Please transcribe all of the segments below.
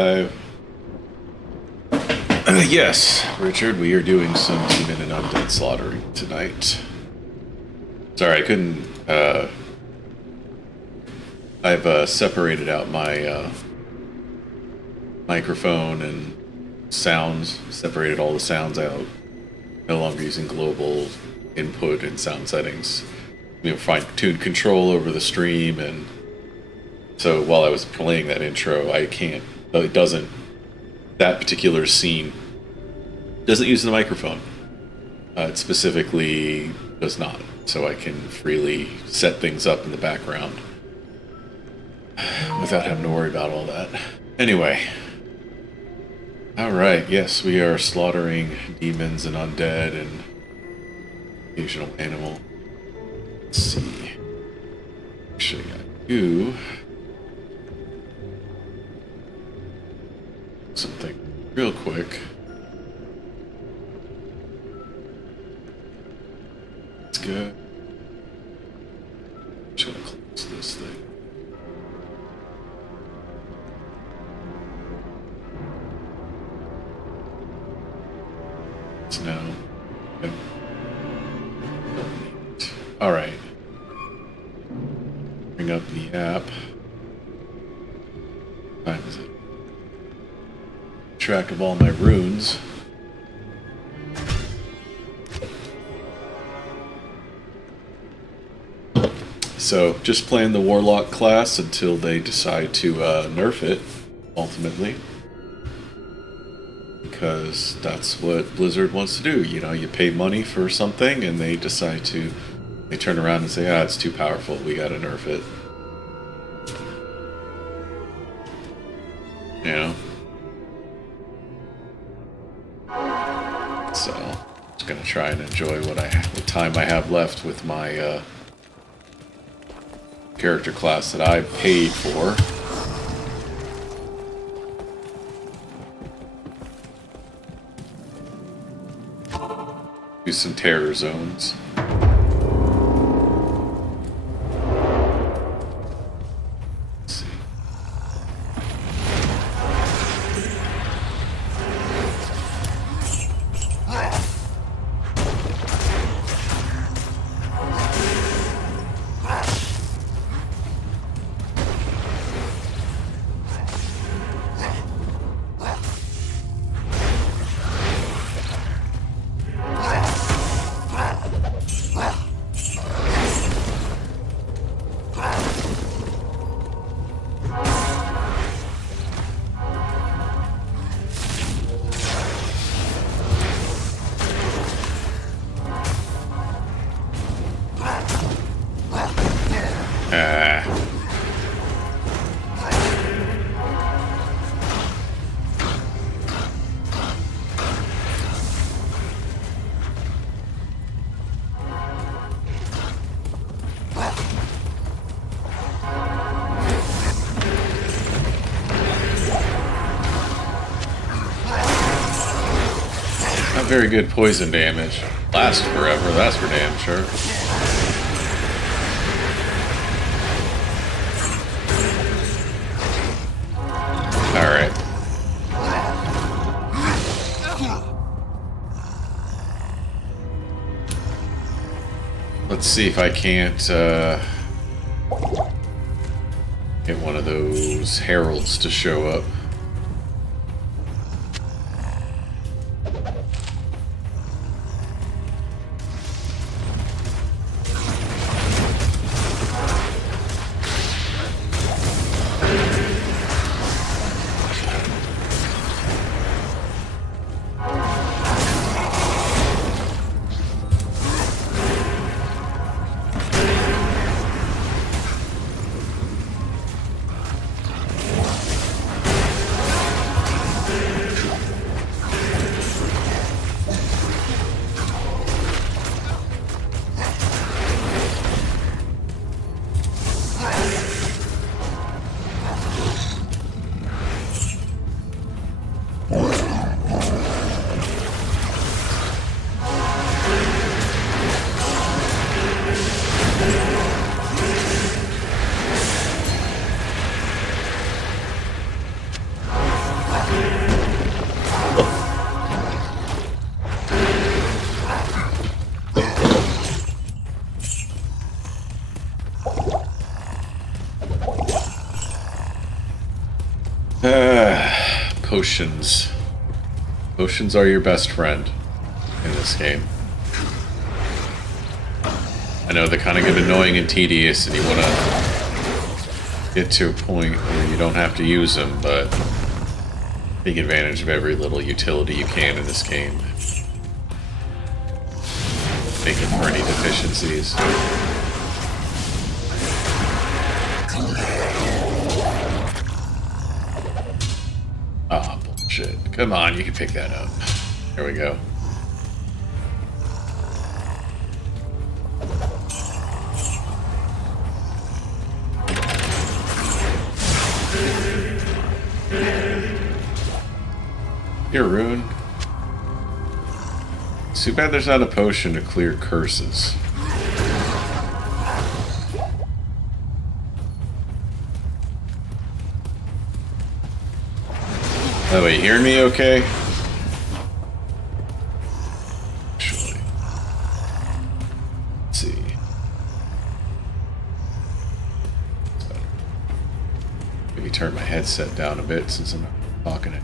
live. Yes, Richard, we are doing some demon and undead slaughtering tonight. Sorry, I couldn't. I've separated out my microphone and sounds, separated all the sounds out. No longer using global input and sound settings. We have fine-tuned control over the stream, and so while I was playing that intro, I can't. It doesn't. That particular scene doesn't use the microphone. It specifically does not, so I can freely set things up in the background without having to worry about all that. Anyway. Alright, yes, we are slaughtering demons and undead and occasional animal. Let's see. Actually, I do something real quick. That's good. I'm just gonna close this thing. It's now. Okay. All right. Bring up the app. What time is it? Track of all my runes. So, just playing the Warlock class until they decide to nerf it, ultimately. Because that's what Blizzard wants to do. You know, you pay money for something and they decide to... They turn around and say, ah, it's too powerful, we gotta nerf it. You know? So, I'm just gonna try and enjoy what time I have left with my character class that I paid for. Do some terror zones. Very good poison damage. Lasts forever, that's for damn sure. Alright. Let's see if I can't get one of those heralds to show up. potions. Potions are your best friend in this game. I know they kind of get annoying and tedious, and you want to get to a point where you don't have to use them, but take advantage of every little utility you can in this game. Make it for any deficiencies. Ah, bullshit. Come on, you can pick that up. There we go. Your rune. It's too bad there's not a potion to clear curses. By the way, you hearing me okay? Actually. Let's see. Maybe turn my headset down a bit since I'm not talking it.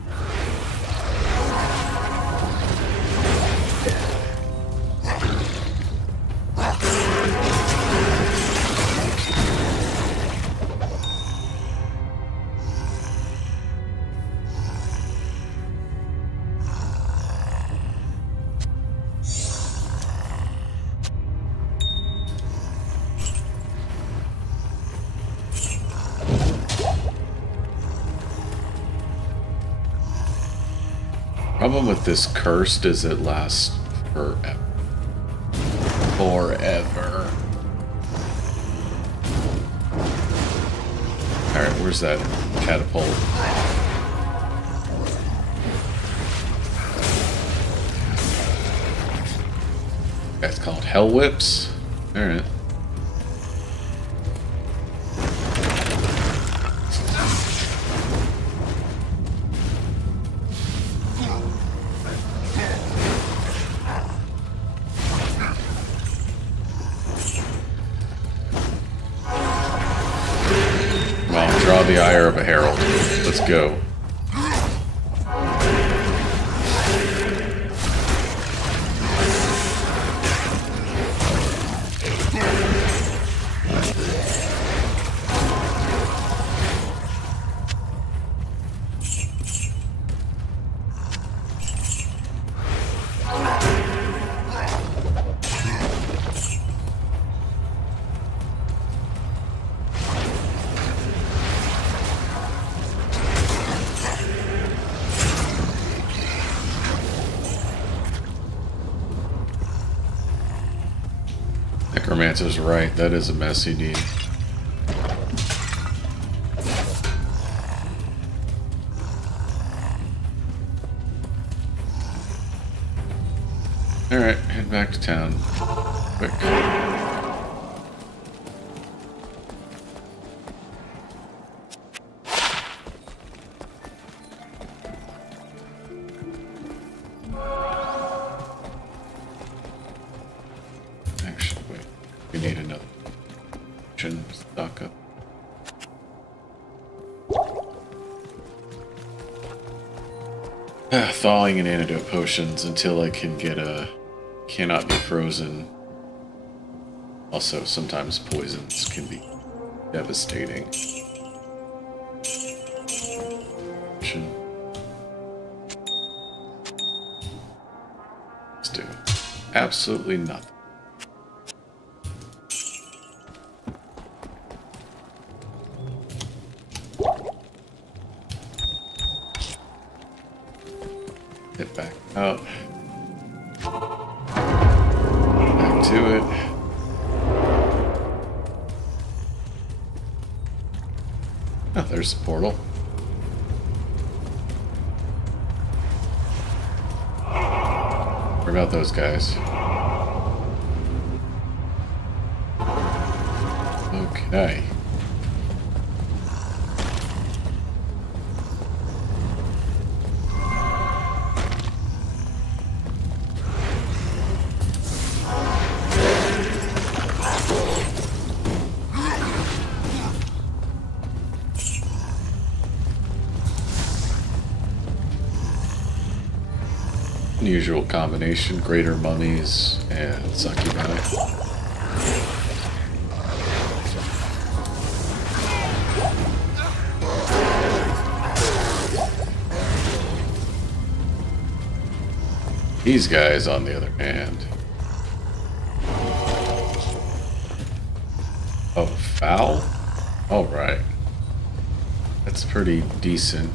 Problem with this cursed is it lasts forever. Forever. Alright, where's that catapult? That's called Hell Whips? Alright. Draw the ire of a herald. Let's go. Necromancer's right, that is a mess indeed. Alright, head back to town. Quick. We need another stock up. Thawing and antidote potions until I can get a cannot be frozen. Also, sometimes poisons can be devastating. Let's do absolutely nothing. Get back out. Back to it. Oh, there's the portal. What about those guys? Okay. Usual combination, greater mummies and succubi. These guys, on the other hand. Oh, foul? Alright. That's pretty decent.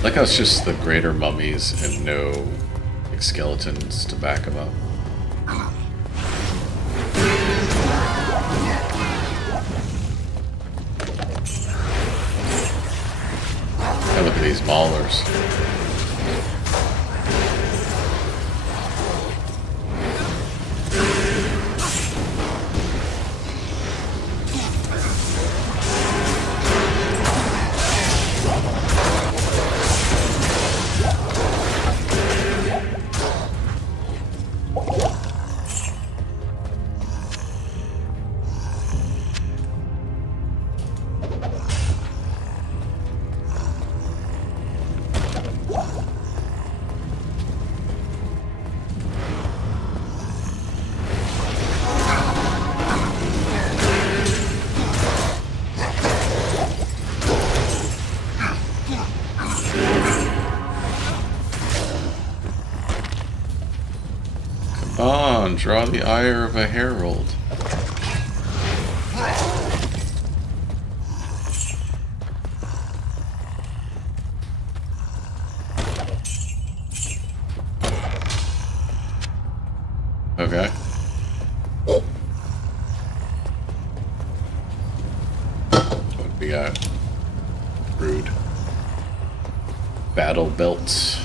Like how it's just the greater mummies and no like, skeletons to back them up. And look at these maulers. Draw the ire of a herald. Okay. What we got? Rude. Battle belts.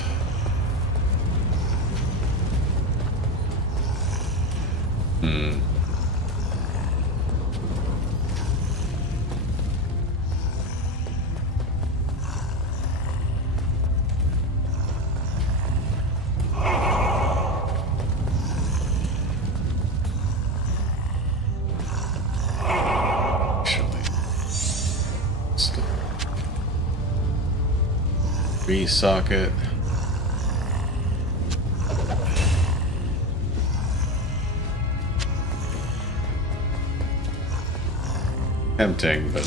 Socket. Tempting, but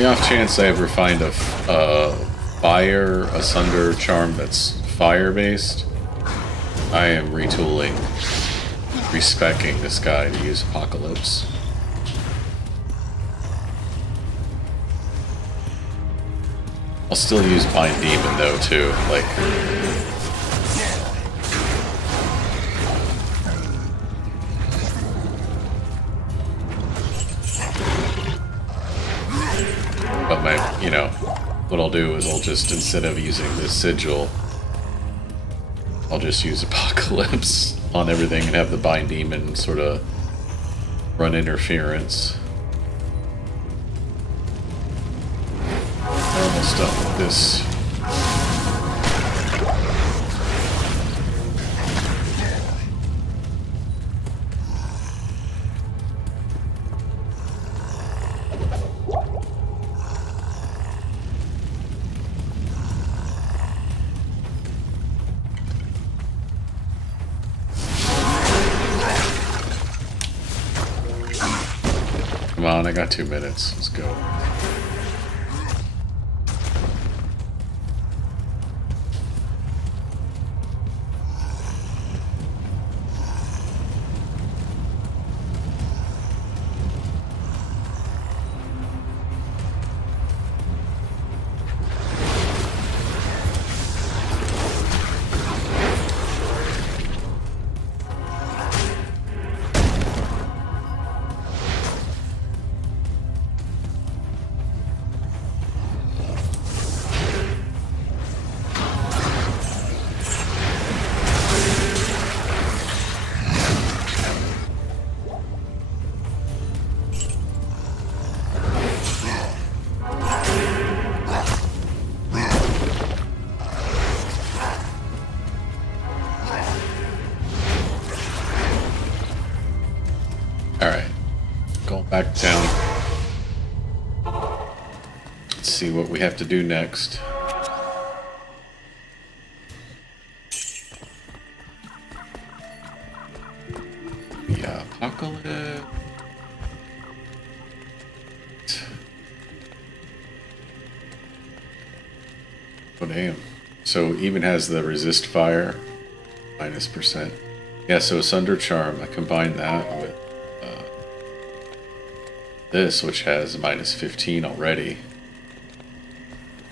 the off chance I ever find a fire asunder charm that's fire based, I am retooling, respecking this guy to use Apocalypse. I'll still use Bind Demon though too, like. But my, you know, what I'll do is I'll just, instead of using this sigil, I'll just use Apocalypse on everything and have the Bind Demon sort of run interference. Almost done with this. Come on, I got 2 minutes. Let's go. Back down. Let's see what we have to do next. The Apocalypse. Oh damn. So even has the resist fire -%. Yeah, so Asunder Charm, I combine that with this, which has -15 already.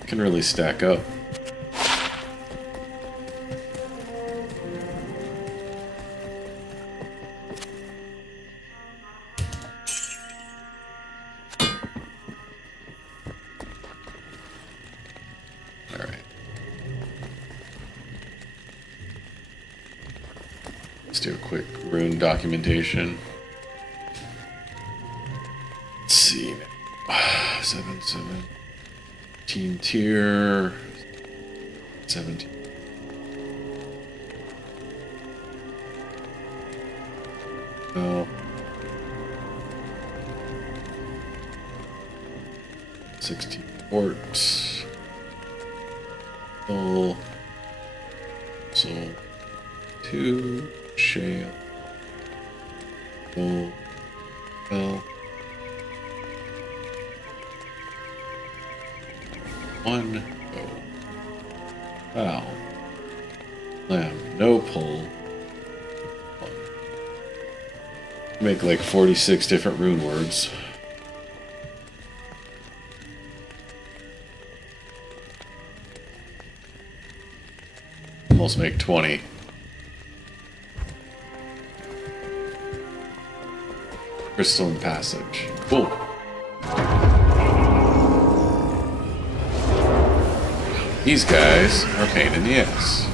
Can really stack up. All right. Let's do a quick rune documentation. 17 tier 17. Oh. 16 quartz. Soul. 2 shale. Soul. Hell. 1 wow. Lamb, no pull. Make like 46 different rune words. Almost make 20. Crystalline Passage. Cool. These guys are a pain in the ass.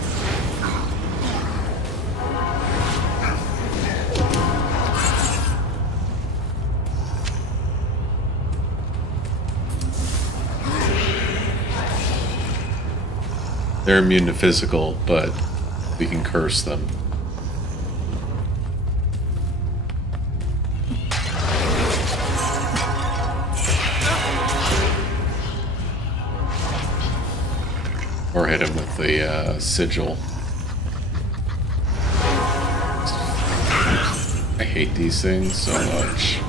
They're immune to physical, but we can curse them. Or hit him with the sigil. I hate these things so much.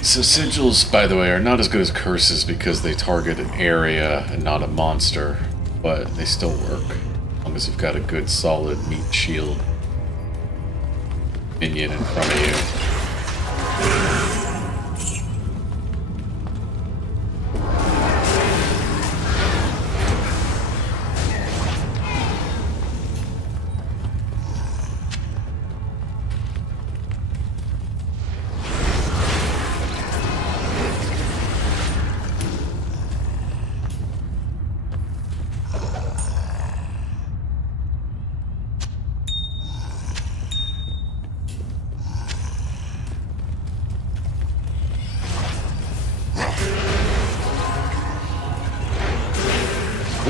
Alright, so sigils, by the way, are not as good as curses because they target an area and not a monster, but they still work. As long as you've got a good, solid meat shield minion in front of you.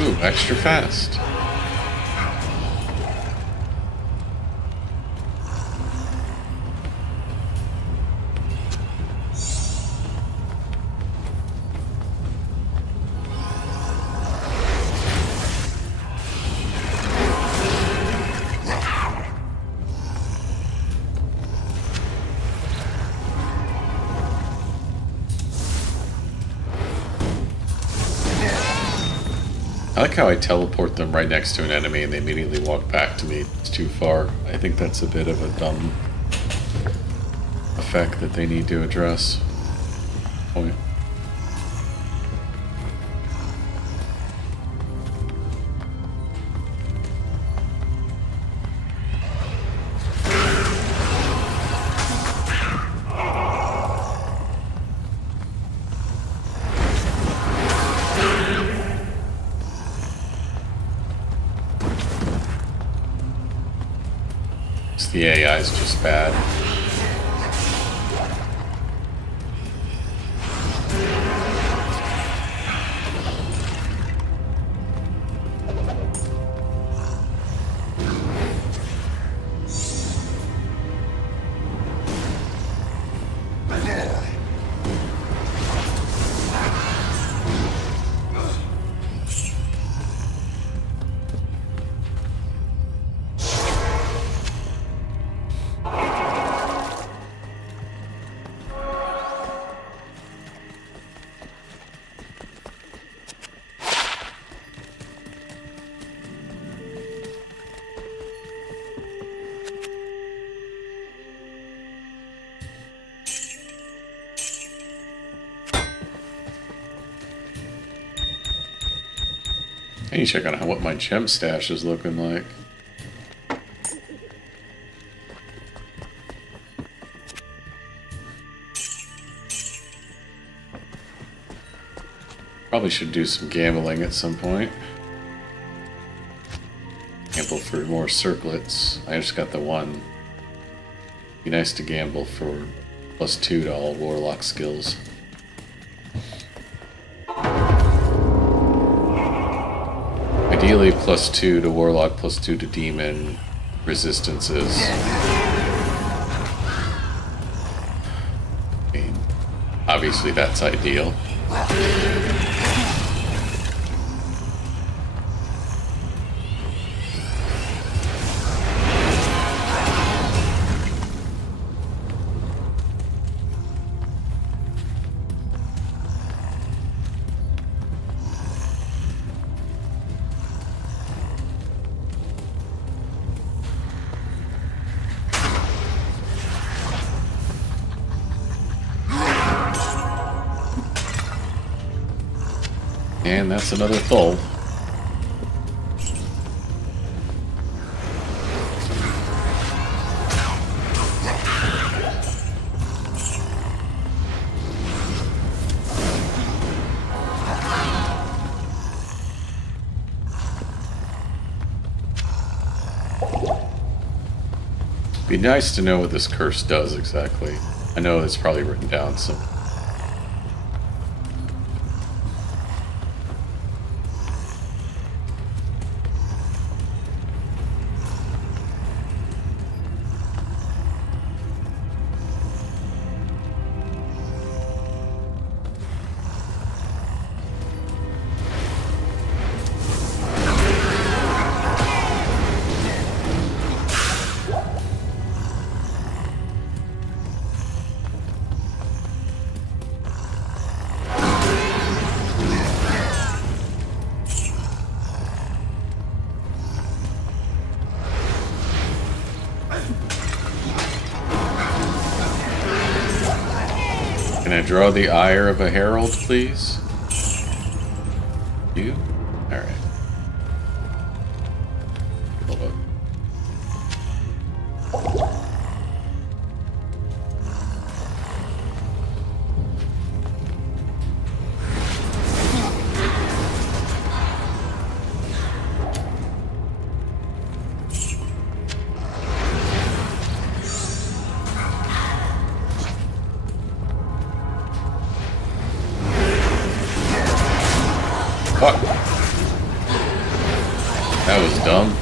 Ooh, extra fast. I like how I teleport them right next to an enemy and they immediately walk back to me. It's too far. I think that's a bit of a dumb effect that they need to address. Point. The AI is just bad. I need to check on what my gem stash is looking like. Probably should do some gambling at some point. Gamble for more circlets. I just got the one. Be nice to gamble for +2 to all warlock skills. Ideally +2 to warlock, +2 to demon resistances. I mean, obviously that's ideal. And that's another Thul. Be nice to know what this curse does exactly. I know it's probably written down somewhere. draw the ire of a herald, please? You? Alright. Hold up. Fuck. That was dumb.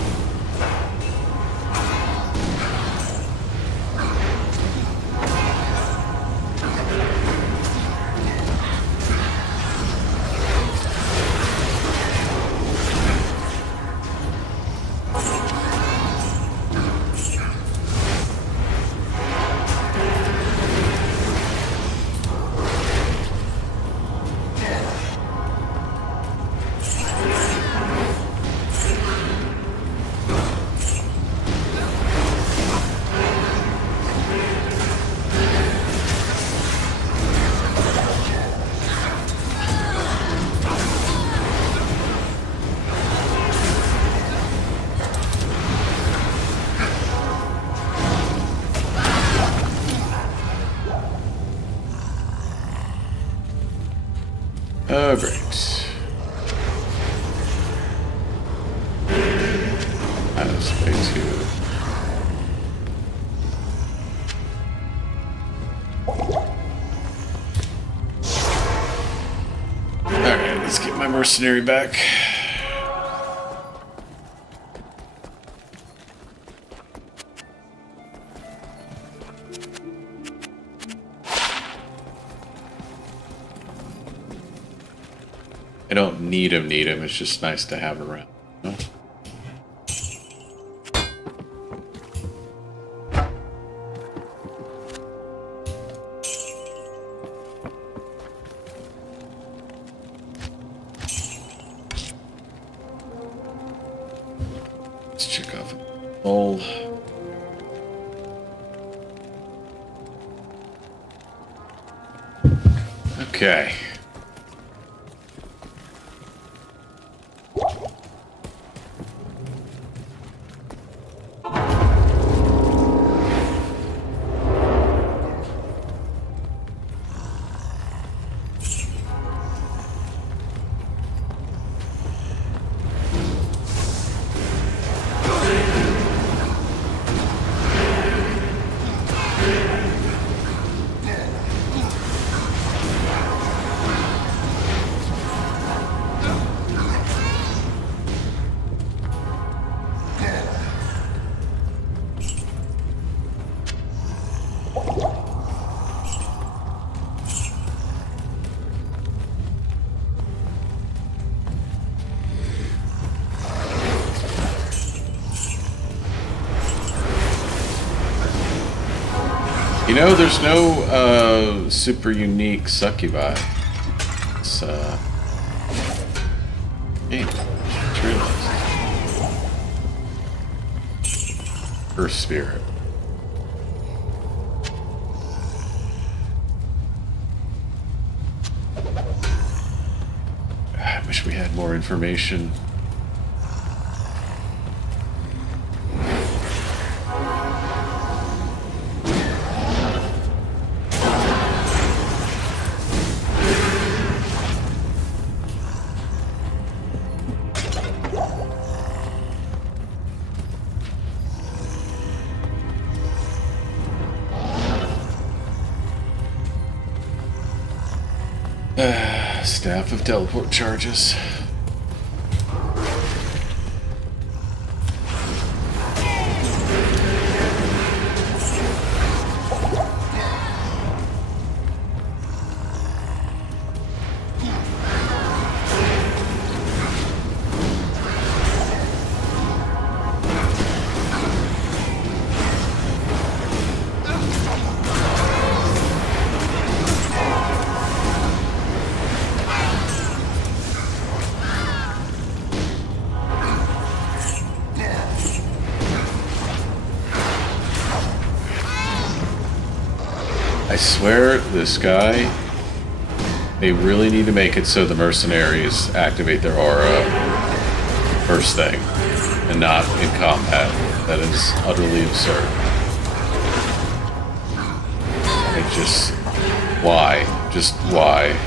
Oh, great. Out of space here. Alright, let's get my mercenary back. I don't need him, it's just nice to have around. You know? Let's check off all. Okay. You know, there's no super unique succubi. It's game. It's realized. Earth spirit. I wish we had more information. Staff of teleport charges. I swear this guy They really need to make it so the mercenaries activate their aura first thing and not in combat. That is utterly absurd. It just... why? Just why?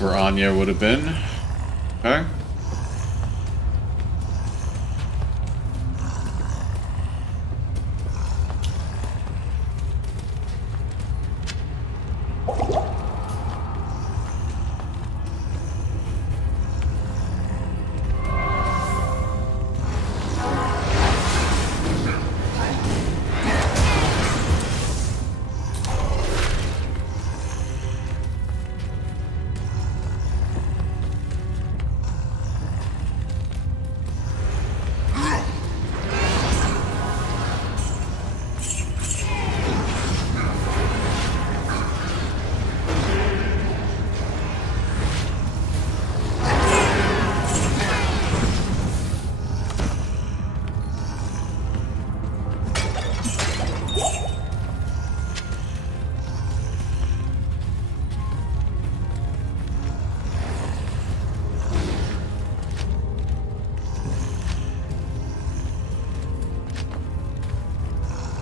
Where Anya would have been. Okay.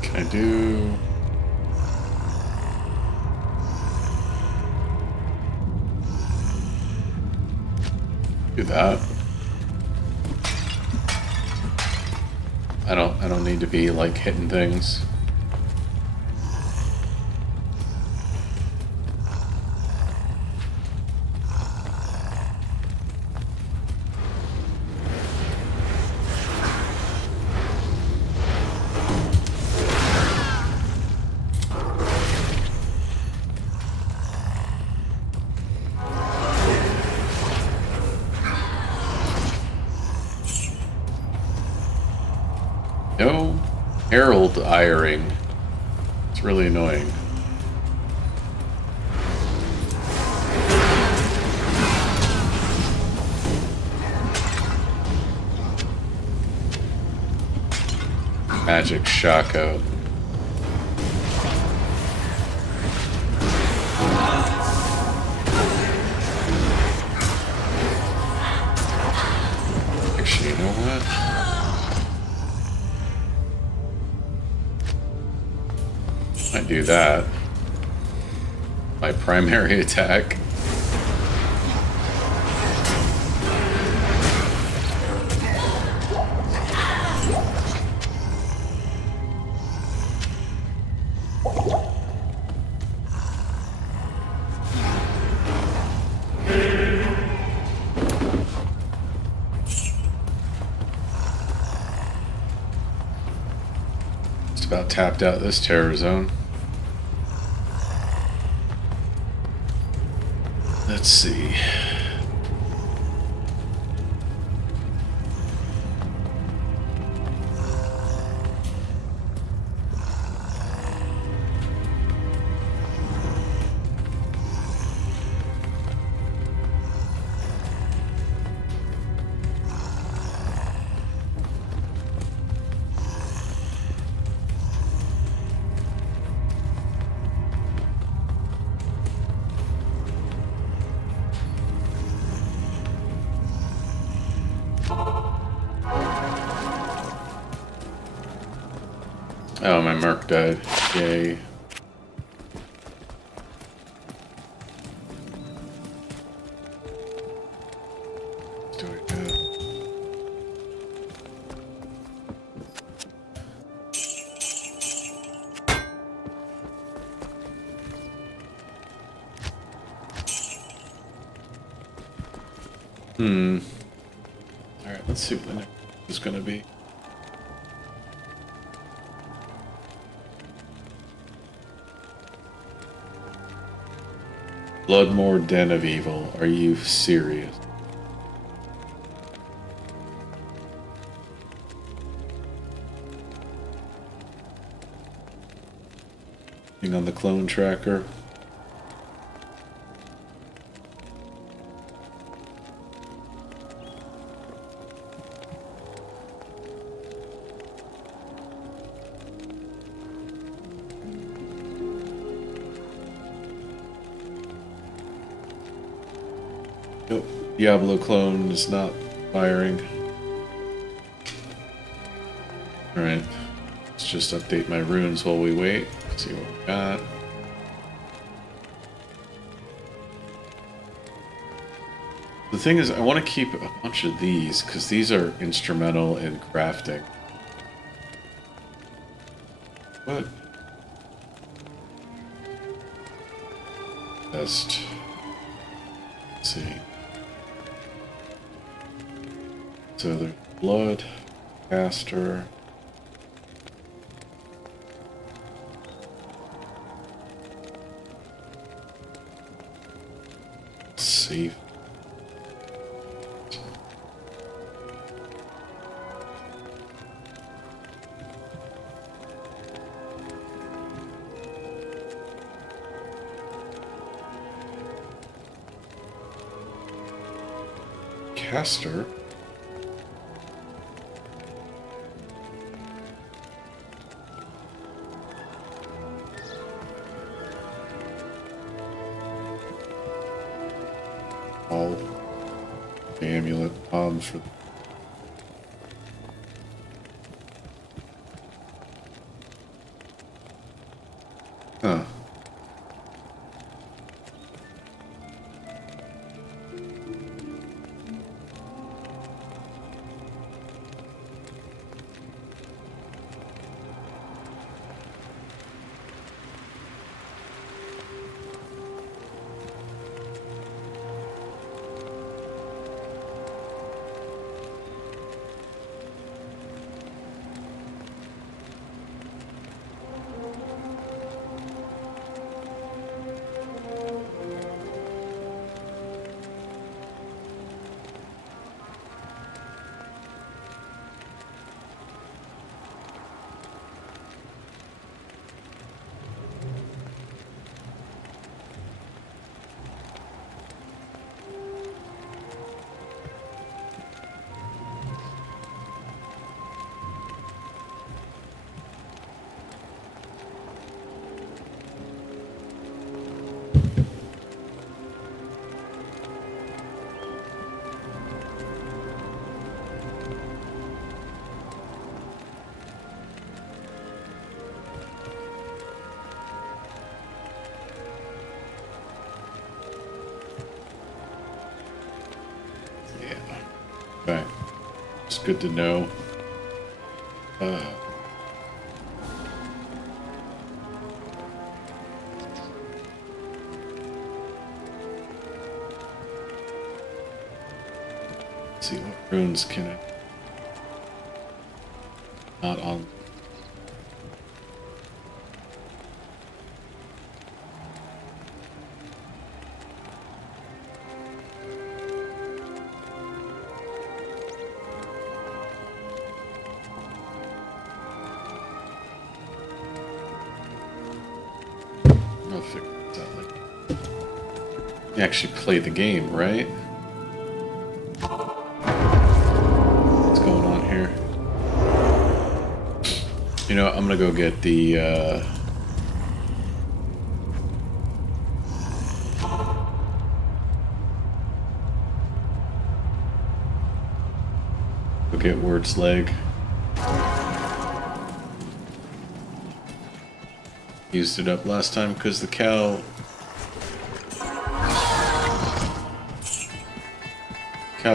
Can I do... do that? I don't need to be like hitting things. No herald iring. It's really annoying. Magic Shako. Actually, you know what? I do that. My primary attack. Just about tapped out this terror zone. Let's see. Oh, my Merc died. Yay. Do I do? Alright, let's see what the next is gonna be. Bloodmore Den of Evil. Are you serious? Being on the clone tracker. Nope. Diablo clone is not firing. Alright. Let's just update my runes while we wait. See what we got. The thing is, I want to keep a bunch of these, because these are instrumental in crafting. What? Best. Let's see. So there's blood, caster. Safe. Caster. All the amulet bombs for. Huh. Okay. It's good to know. Let's see what runes can I not on. I'll figure this out later. You actually play the game, right? What's going on here? You know, I'm gonna go get the go get Word's leg. Used it up last time because the cow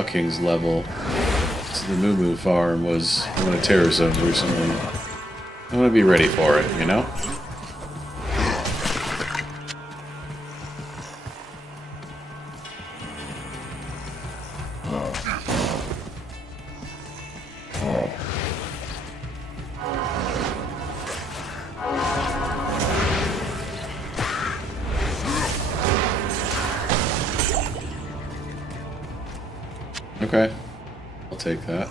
King's level. So the Moo Moo farm was one of Terror Zones recently. I want to be ready for it, you know? Okay, I'll take that.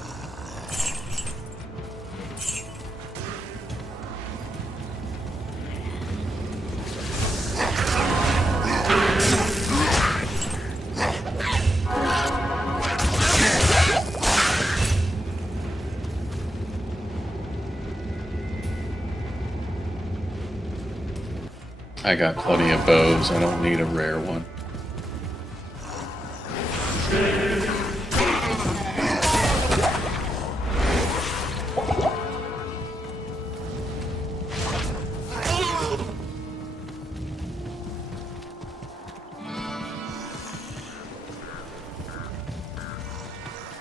I got plenty of bows, I don't need a rare one.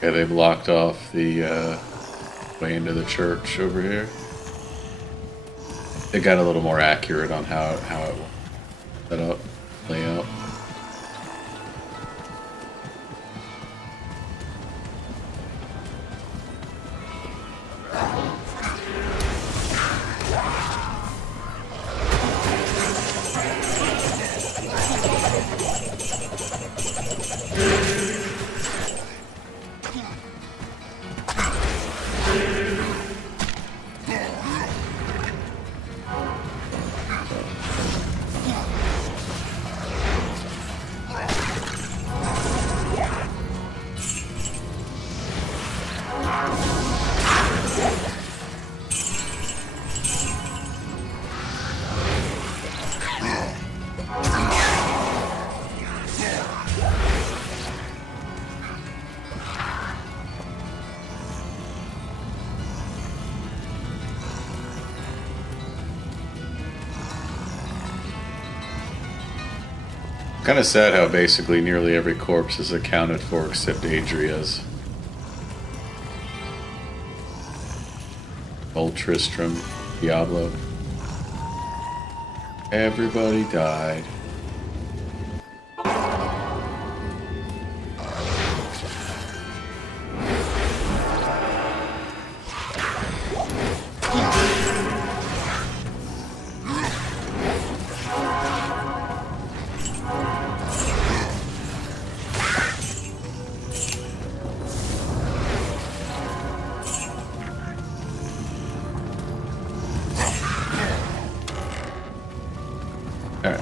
Yeah, they blocked off the way into the church over here. They got a little more accurate on how it set up, layout. Kind of sad how basically nearly every corpse is accounted for except Adria's. Old Tristram, Diablo. Everybody died. Alright.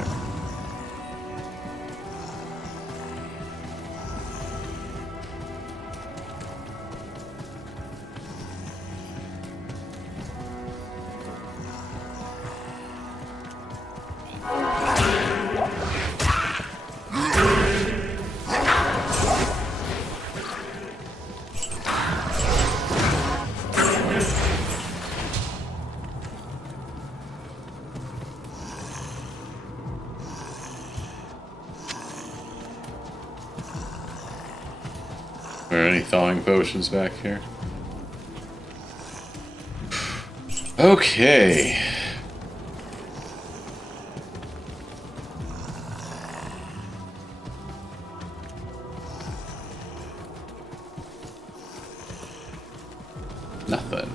Are there any thawing potions back here? Okay. Nothing.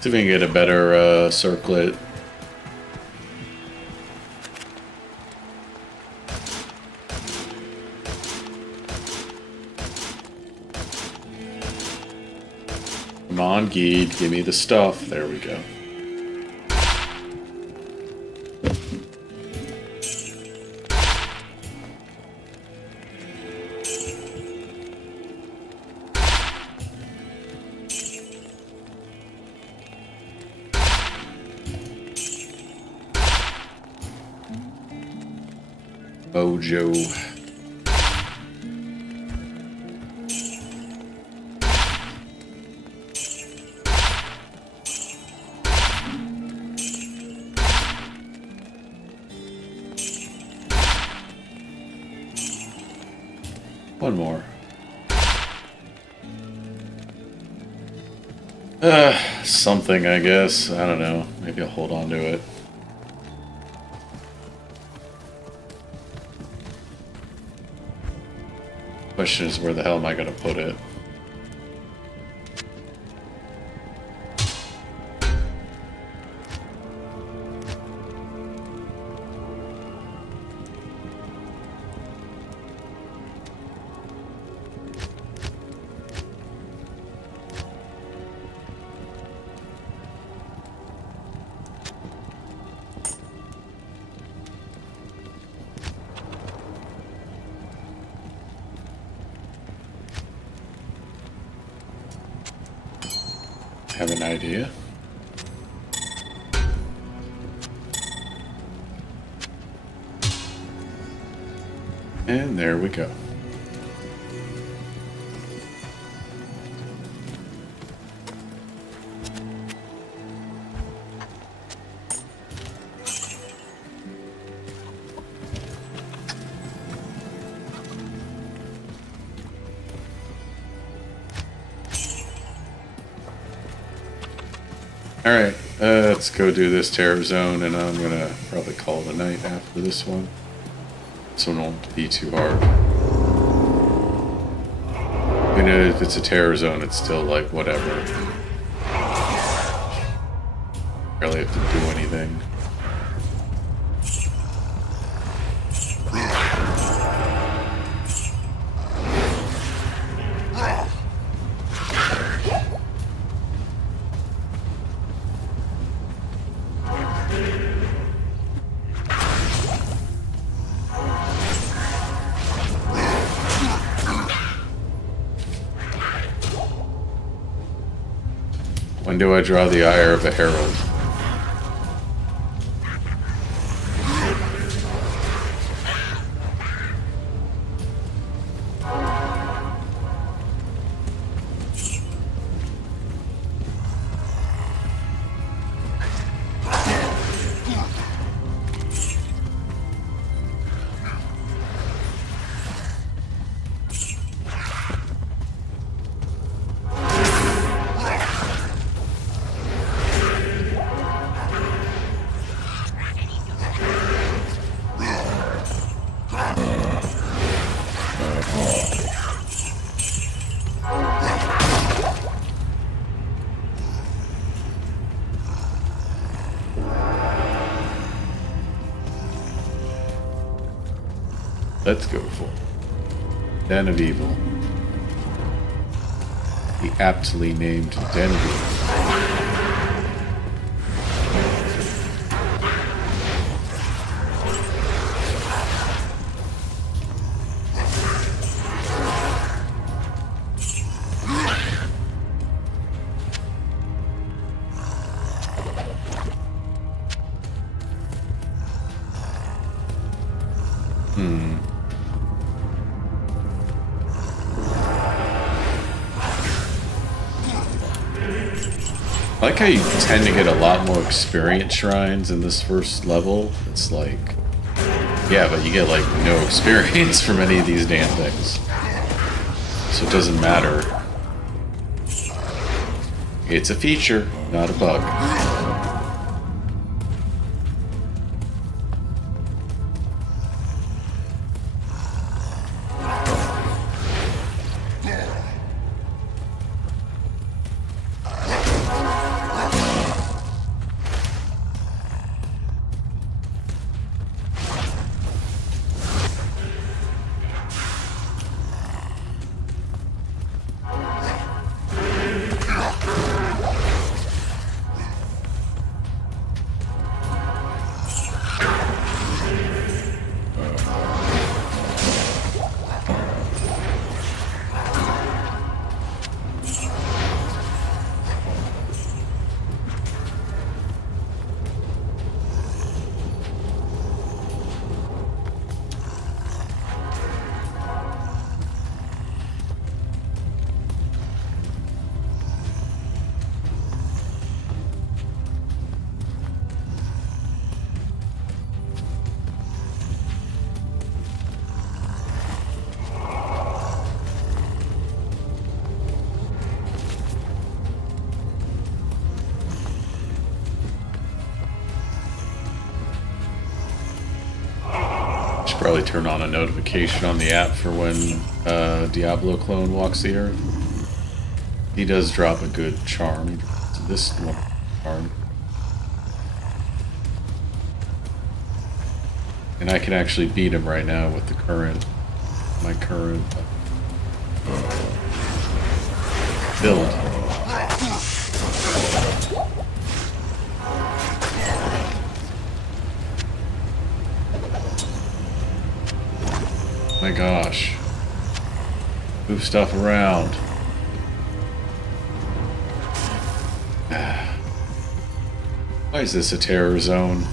See if we can get a better circlet. Come on, Geed, give me the stuff. There we go. Mojo. One more. Something, I guess. I don't know. Maybe I'll hold on to it. Question is, where the hell am I gonna put it? Have an idea. And there we go. Alright, let's go do this terror zone, and I'm gonna probably call it a night after this one. This one won't be too hard. You know, if it's a terror zone, it's still like whatever. Barely have to do anything. When do I draw the ire of a herald? Let's go for it. Den of Evil. The aptly named Den of Evil. I like how you tend to get a lot more experience shrines in this first level. It's like, yeah, but you get like no experience from any of these damn things. So it doesn't matter. It's a feature, not a bug. probably turn on a notification on the app for when Diablo clone walks the earth. He does drop a good charm. So this one charm. And I can actually beat him right now with the current, my current build. My gosh. Move stuff around. Why is this a terror zone?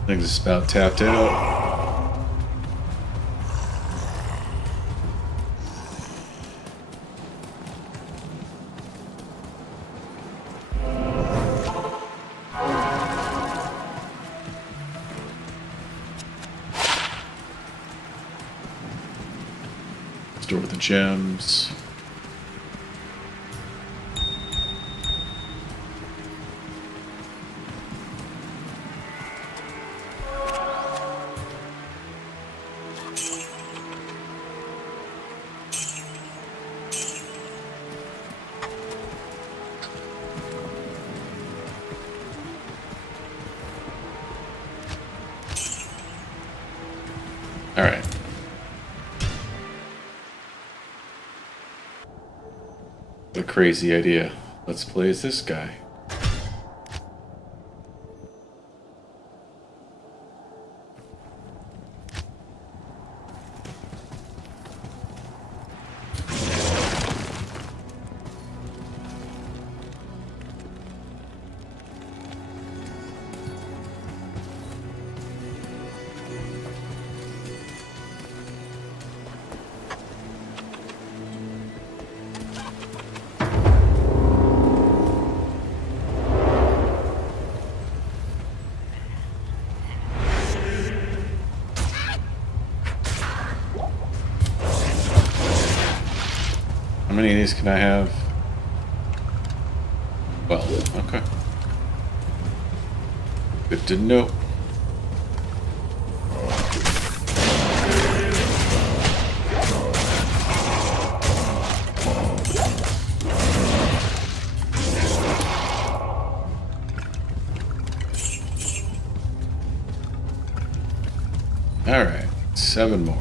I think it's about tapped out. Store the gems. All right. What a crazy idea. Let's play as this guy. How many of these can I have? Well, okay. Good to know. All right, 7 more.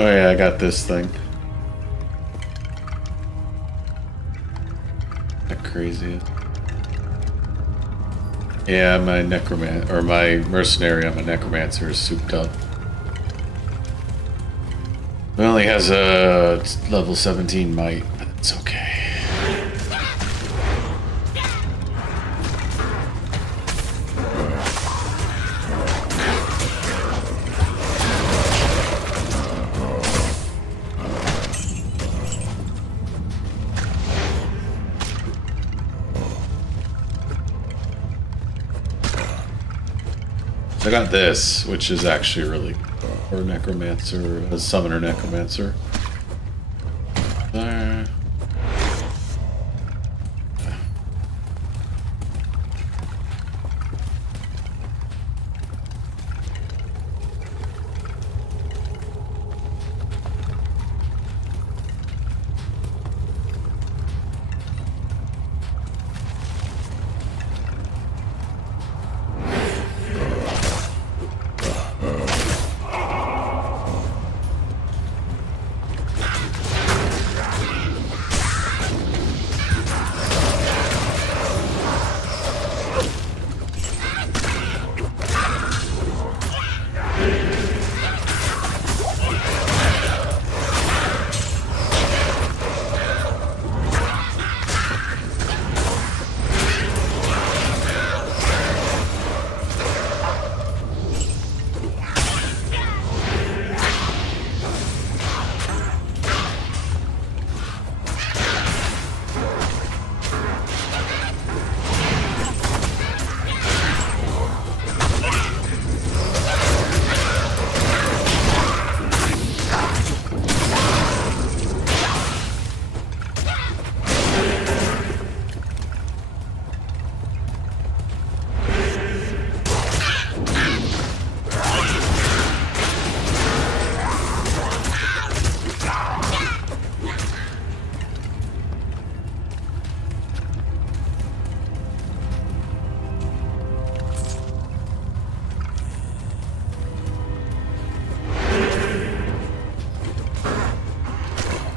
Oh yeah, I got this thing. That crazy. Yeah, my or my mercenary on my necromancer is souped up. It only has a level 17 might, but it's okay. I got this, which is actually really for necromancer, a summoner necromancer.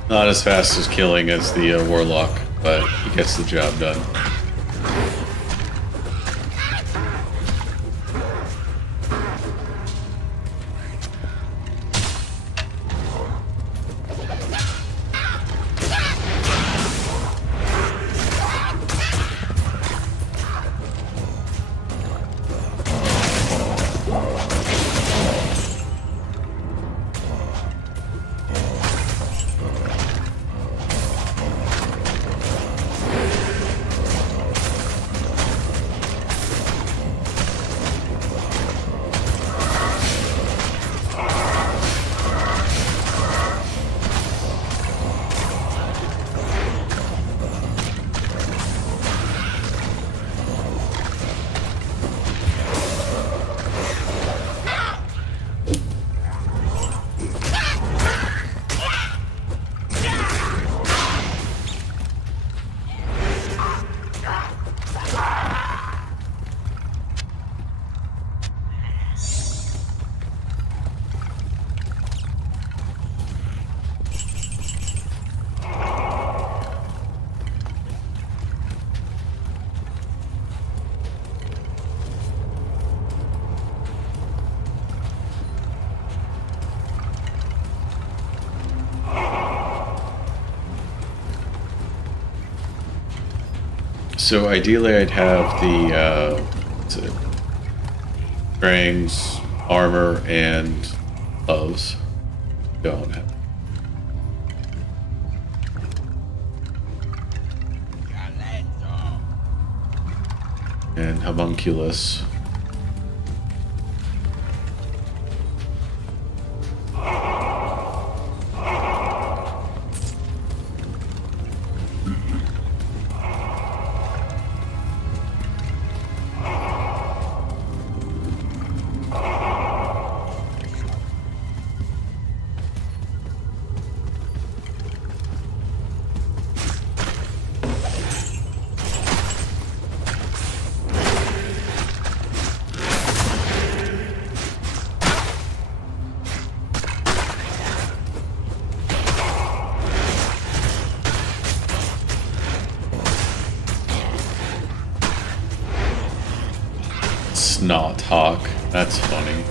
Not as fast as killing as the warlock, but he gets the job done. So ideally I'd have the what's it? Strings, armor, and gloves. Don't have. And homunculus. not talk. That's funny.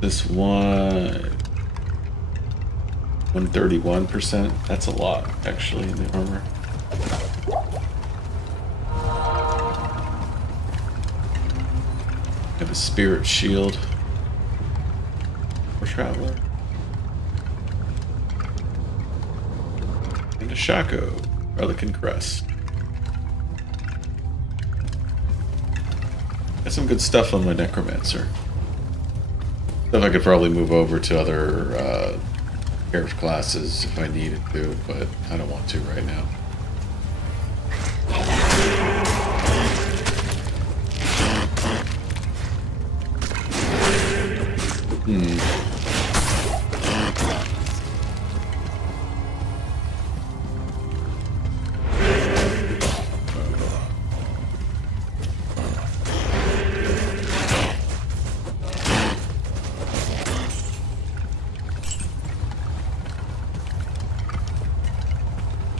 This one, 131%. That's a lot, actually, in the armor. Have a spirit shield for traveler, and a shako, Relican crest. Got some good stuff on my necromancer. Stuff I could probably move over to other character classes if I needed to, but I don't want to right now.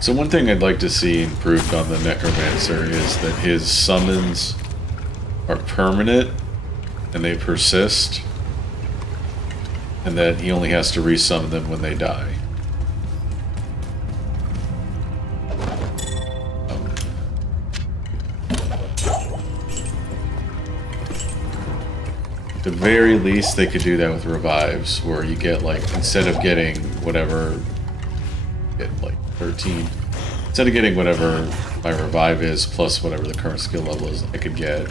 So one thing I'd like to see improved on the Necromancer is that his summons are permanent and they persist, and that he only has to resummon them when they die. At the very least, they could do that with revives, where you get, like, instead of getting whatever, get like 13. Instead of getting whatever my revive is plus whatever the current skill level is, I could get,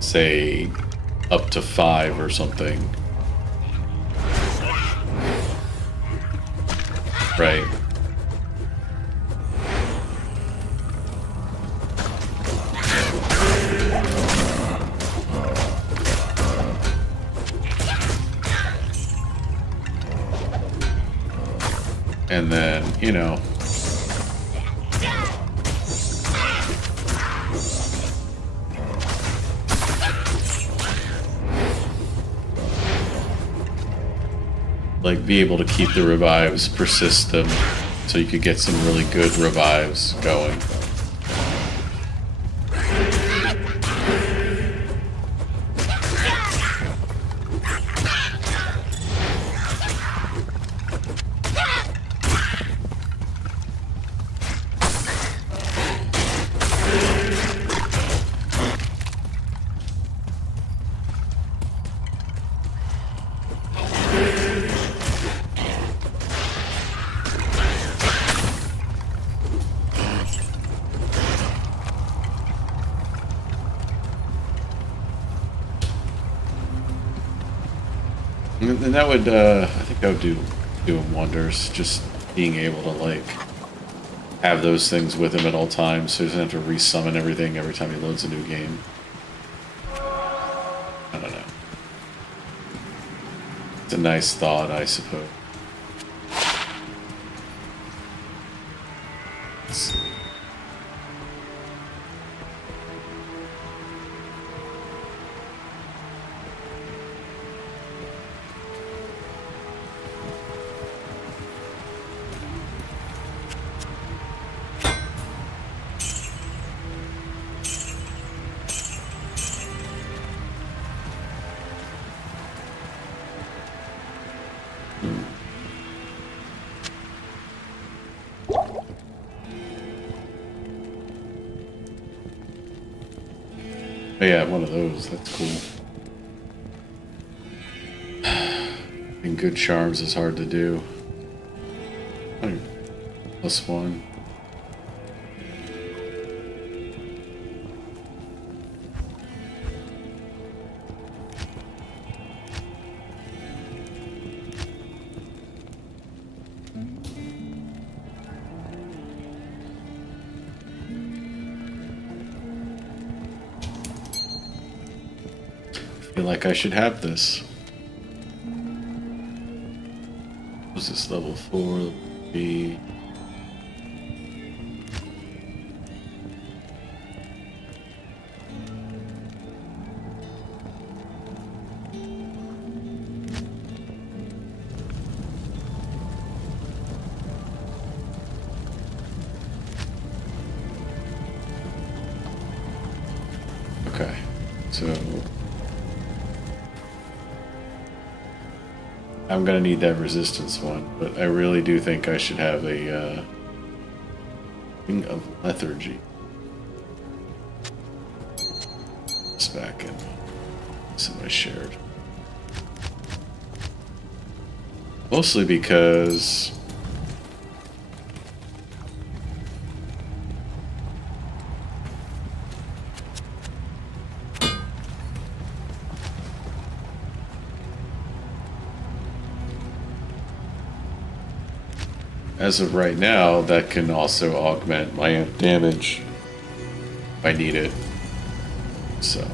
say, up to 5 or something. Right. And then, you know, like be able to keep the revives, persist them, so you could get some really good revives going. And that would, I think that would do him wonders, just being able to, like, have those things with him at all times, so he doesn't have to resummon everything every time he loads a new game. I don't know. It's a nice thought, I suppose. Oh, yeah, one of those. That's cool. And good charms is hard to do. Oh, +1. I feel like I should have this. Was this level 4? Level 3? Okay, so I'm gonna need that resistance one, but I really do think I should have a Ring of Lethargy. It's back in. It's in my shared. Mostly because as of right now, that can also augment my amp damage if I need it. So,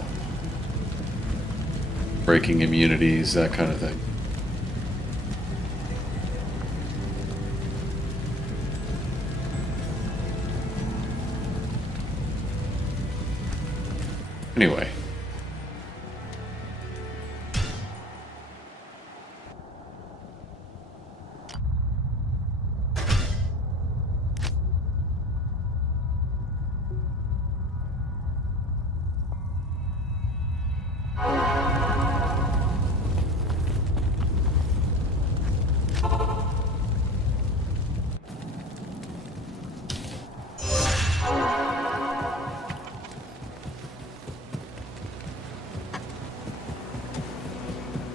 breaking immunities, that kind of thing. Anyway.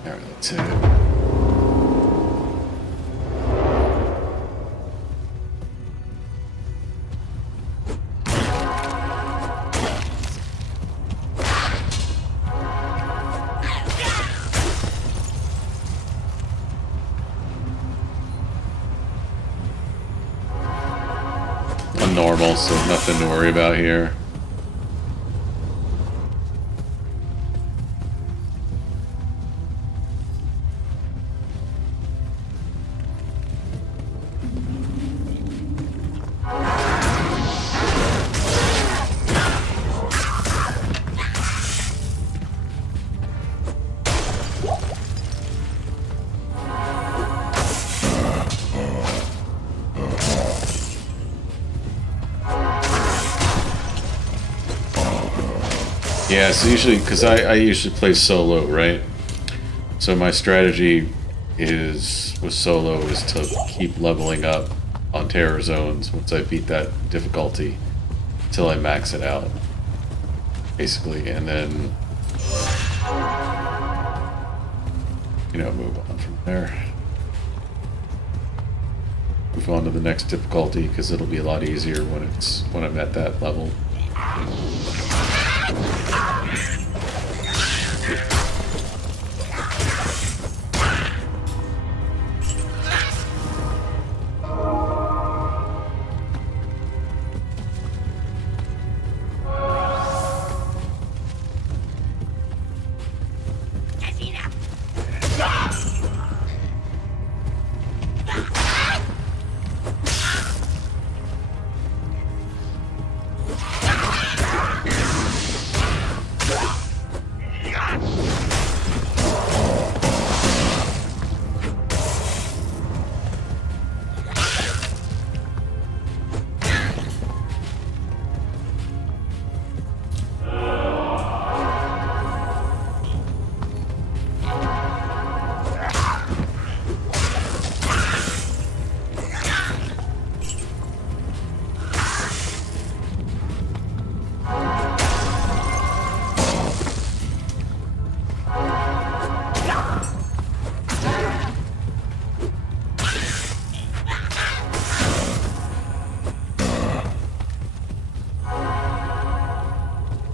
Alright, let's hit it. Normal, so nothing to worry about here. Yeah, so usually, because I usually play solo, right? So my strategy with solo is to keep leveling up on terror zones once I beat that difficulty until I max it out, basically, and then, you know, move on from there. Move on to the next difficulty because it'll be a lot easier when I'm at that level.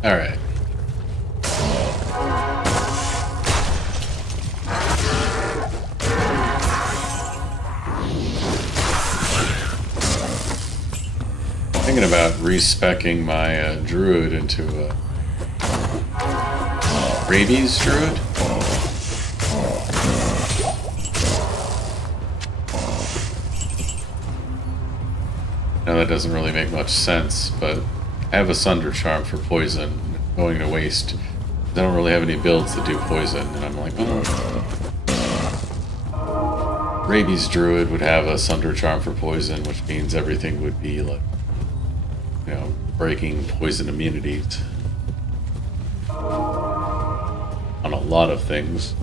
All right. Thinking about respecking my druid into a rabies druid. Now that doesn't really make much sense, but I have a Sunder Charm for poison. Going to waste. I don't really have any builds that do poison, and I'm like, oh. Rabies druid would have a Sunder Charm for poison, which means everything would be like, you know, breaking poison immunities on a lot of things.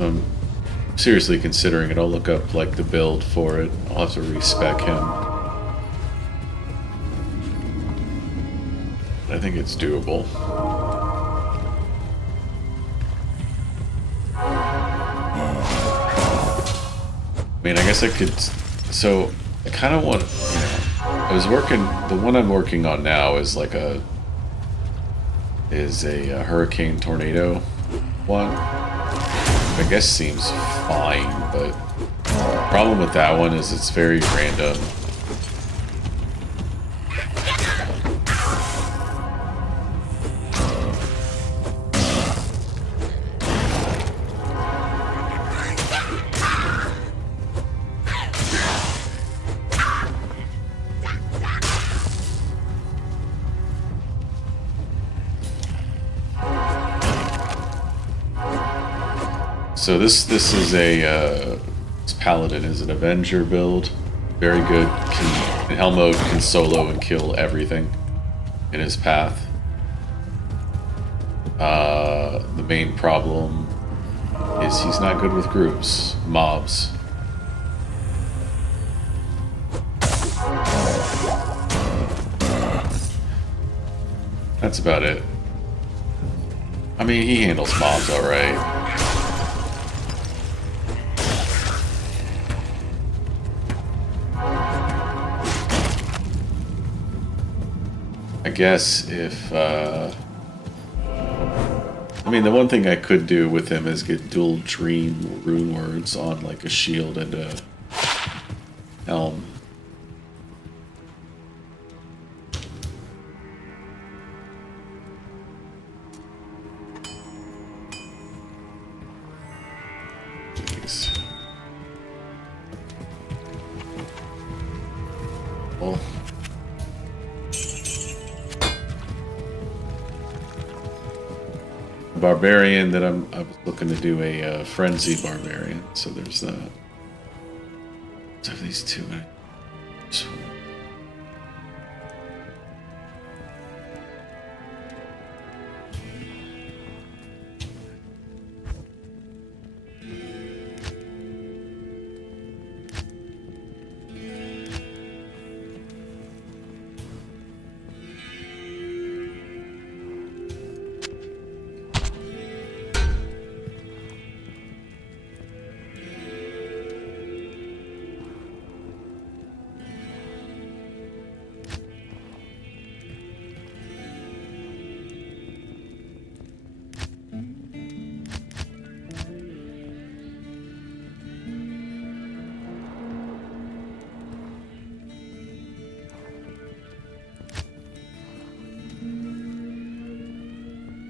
I'm seriously considering it. I'll look up like the build for it. I'll have to respec him. I think it's doable. I mean, I guess I could. So I kind of want. You know, I was working. The one I'm working on now is like a hurricane tornado one. I guess seems fine, but the problem with that one is it's very random. So this is a this paladin is an Avenger build, very good. In hell mode can solo and kill everything in his path. The main problem is he's not good with groups, mobs. That's about it. I mean, he handles mobs all right. I guess if, I mean, the one thing I could do with him is get dual dream rune words on like a shield and a helm. Jeez. Well. Barbarian that I was looking to do a frenzy barbarian, so there's that. Let's have these two.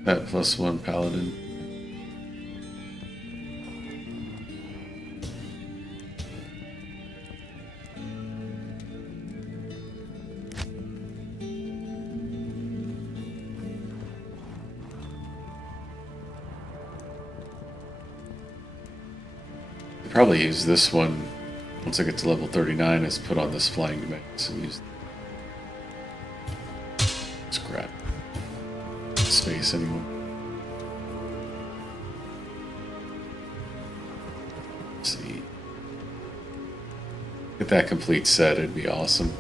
That +1 paladin. I'll probably use this one once I get to level 39 is put on this flying device and use scrap space anymore. Let's see. Get that complete set, it'd be awesome.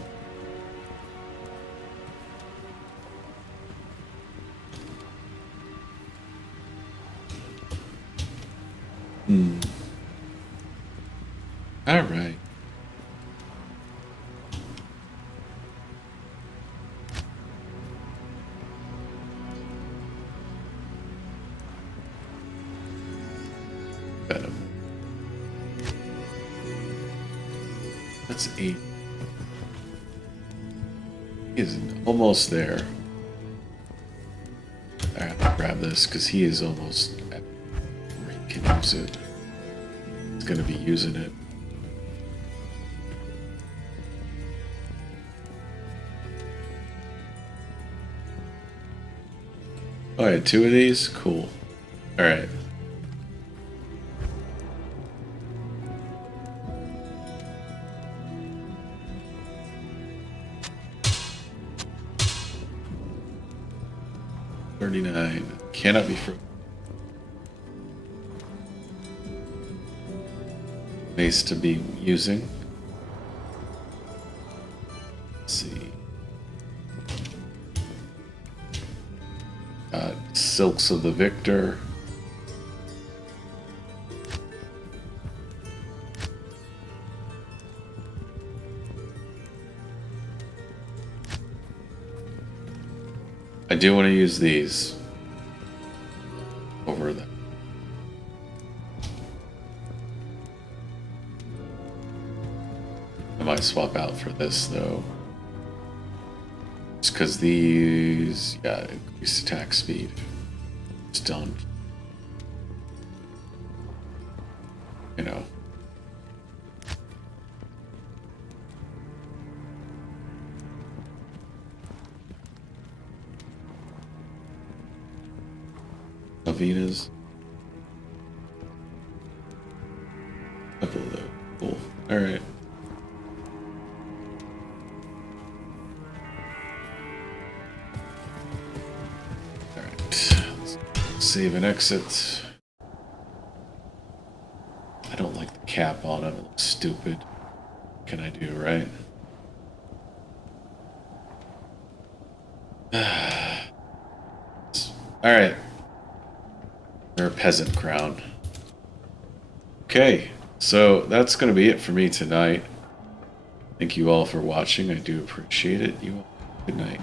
All right. That's 8. He is almost there. I have to grab this because he is almost at where he can use it. He's going to be using it. Oh, I had 2 of these? Cool. Alright. $39. Cannot be frozen. Nice to be using. Let's see. Silks of the Victor. I do want to use these over them. I might swap out for this though. Just because these, yeah, increase attack speed. Just don't, you know. Avenas. Couple of those. Cool. Alright. Save and exit. I don't like the cap on it. It looks stupid. What can I do, right? Alright. We're a peasant crown. Okay, so that's going to be it for me tonight. Thank you all for watching. I do appreciate it. You all, good night.